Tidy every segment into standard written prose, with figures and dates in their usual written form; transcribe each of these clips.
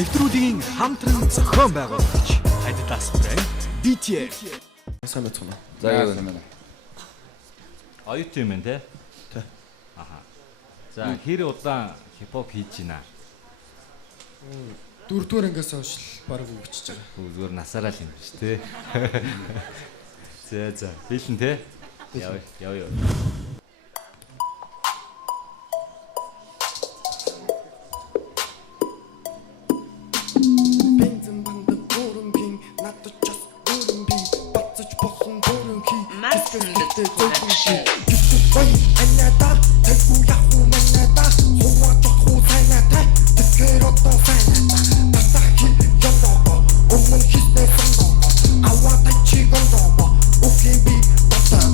Нэвтрүүлгийн хамтран зохион байгуулагч Adidas брэнд BTS. Сайн байна уу? За юу юм бэ? Оюут юм байна те? Тэ. Аха. За хэр удаан хипхоп хийж байна? Дөрөвдүгээр ангиас хойш баг өгчөж байгаа. Зүгээр насаараа л юм биш те. За хэлэн те. Яв. Бензин банд бүрэнгийн надад час бүрэнгийн бацаж босон бүрэнхий Бай анята тэгүү яхуу манята хууа чохуу сайната тэгэхээр одоо сайната тасахи яндоо өмнө хийснэ сондоо аваа чи гондоо окей би тасаа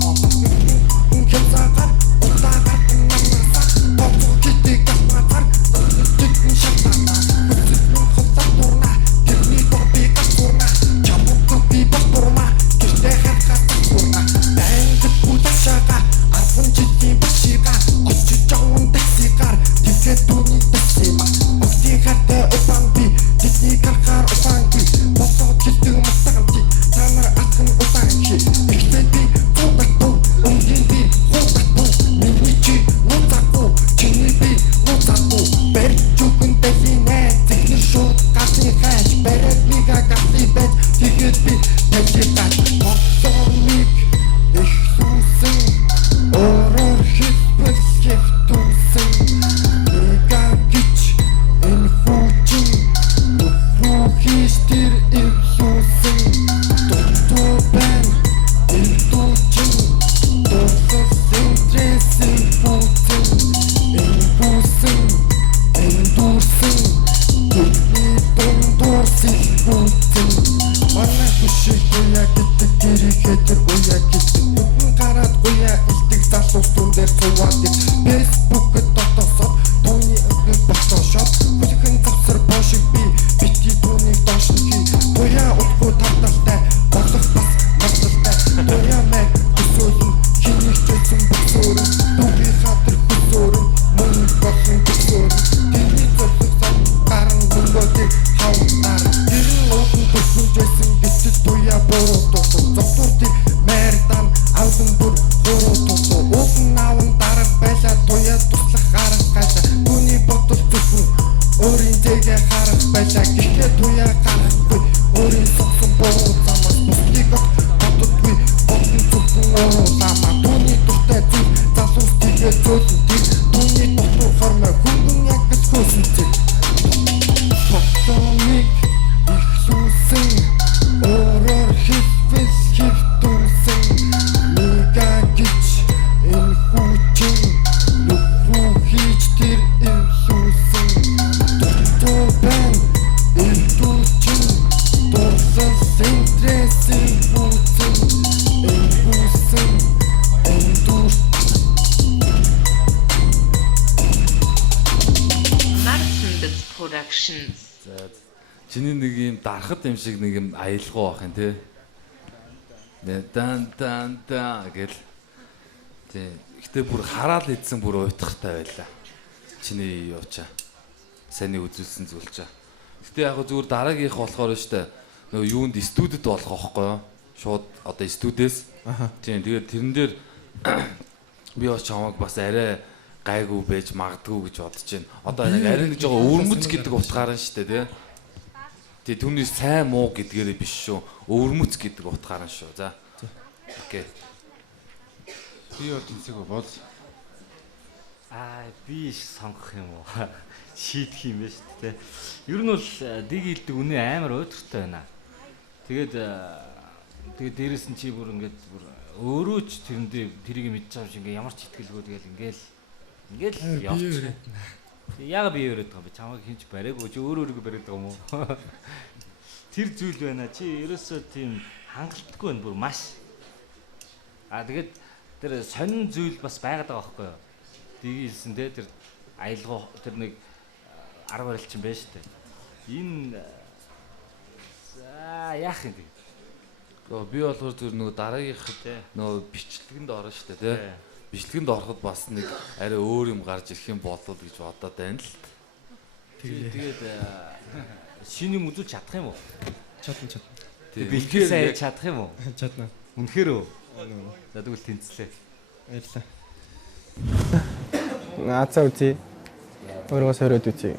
үнхэмсагаар утаагаар намнаса бото китик тасматар тикэн шатана бүтээн хотар дурна тэрний тоби гасурна чамбук би батурна киштэй хатхат дурна бэнг будашага арфун чити башига очиж жаун таксигар тэгээд түүний таксима окти хатэ опанби тэдний кархар опанби босоо читэг мастаганти цаана атхан опанки ихтэй би фотото өнгийн би фотото миний чи нутако чиний би нутако бэр чукэн тэсинэ техник шут касни хаш бэрэт мига касни бэт тэгээд би тэжигат босомик их сусын орор хиппес хефтусын мига гич энэ фучин рухистир ипсусын тоттобэн элтучин тотсосын тресин футин элбусын элдурсын тэхний дондорсын футин манай хүшиг уя гэдэг тэрийхээ тэр уя гэдэг бүхэн гараад уя илдэг залуус түн дээр суугаад фэйсбүүкэд дотоосоо тооны өдөр ботошоп бүхэн завсар бошиг би бити түүнийг доош хий уя утгуу тавталтай болох бас масалтай уя мэг төсөөлн хийх гэсэн бүсөөрн түүний хатар хөсөөрн мөн босон бүсөөрн тэрний зөвлөх сан гаран гүнгөөдийг хавтаар тэрэн луутан төсөлжсэн гэтэл уя бороо тусуу зовтуртыг мэрдан авсан бүр бороо тусуу уун наавн дараг байла туя туслах арга гайса түүний ботол зүгэн өөрийн дэгээ харах байла гэхдээ туя гарахгүй өөрийн согсон бороо замаас бүсдийг ботодгүй ботон зүгэн ороо замаа түүний дуртай зүг залуус тийгээ зөөлөн тэр түүний дотор хормой хүнгэн яг гэж хөөсөн тэр Тотомик их сусын орор хиппес хифтусын мега гич энэ хүчин нүхрүү хийж тэр имсусын тоттобэн элтучин дурсан сэнтрэсэн бүцэн элбусын элдур Martindus Productions. За чиний нэг юм дарахт юм шиг нэг юм аялгаа бах юм те. Нэ дан гэл. Тэ. Гэтэ бүр хараал идсэн бүр уйтгартай байлаа. Чиний юучаа. Саний үзүүлсэн зүйлчаа. Гэтэ яг зүгээр дараагийнх болохоор штэ нөгөө юунд студид болох байхгүй юу? Шууд одоо студиэс. Тийм тэгээд тэрэн дээр би бас чамайг бас арай гайгүй байж магадгүй гэж бодож байна. Одоо яг арай нэг жоо өвөрмөц гэдэг утгаар нь штэ тий. Тэгээ түүний сайн муу гэдгээрээ биш шүү. Өвөрмөц гэдэг утгаар нь шүү. За. Окей. Би бол тэнцэг бол Би сонгох юм уу? Шийдэх юм байна шүү дээ. Ер нь бол дэг илдэг үнэ амар уйдгартай байна. Тэгээд дээрэс нь чи бүр ингээд бүр өөрөө ч тэрэндээ тэрийг мэдж байгаа юм шиг ингээд ямар ч итгэлгүй тэгэл ингээл явчих. Яга би өрөөд байгаа би чамайг хинч бариагүй чи өөрөөгөө бариад байгаа юм уу? Тэр зүйл байна. Чи ерөөсөө тийм хангалтгүй байна бүр маш. Тэгээд тэр сонин зүйл бас байгаад байгаа байхгүй юу? Дийлсэн те тэр аялгаа тэр нэг 10 барилч юм байна шүү дээ. Энэ за яах юм бэ? Би болохоор зөв нөгөө дараагийнхад нөгөө бичлэгэнд орно шүү дээ тий. Бичлэгэнд ороход бас нэг арай өөр юм гарч ирэх юм болов гэж бодоод байна л. Тэгээд Шинийг үзүүлж чадах юм уу? Чадна. Бэлтгэл сайн хийж чадах юм уу? Чадна. Үнэхээр үү? За тэгвэл тэнцлээ. Баярлалаа. Наацаа үзье. Өөрөө сороод үзье.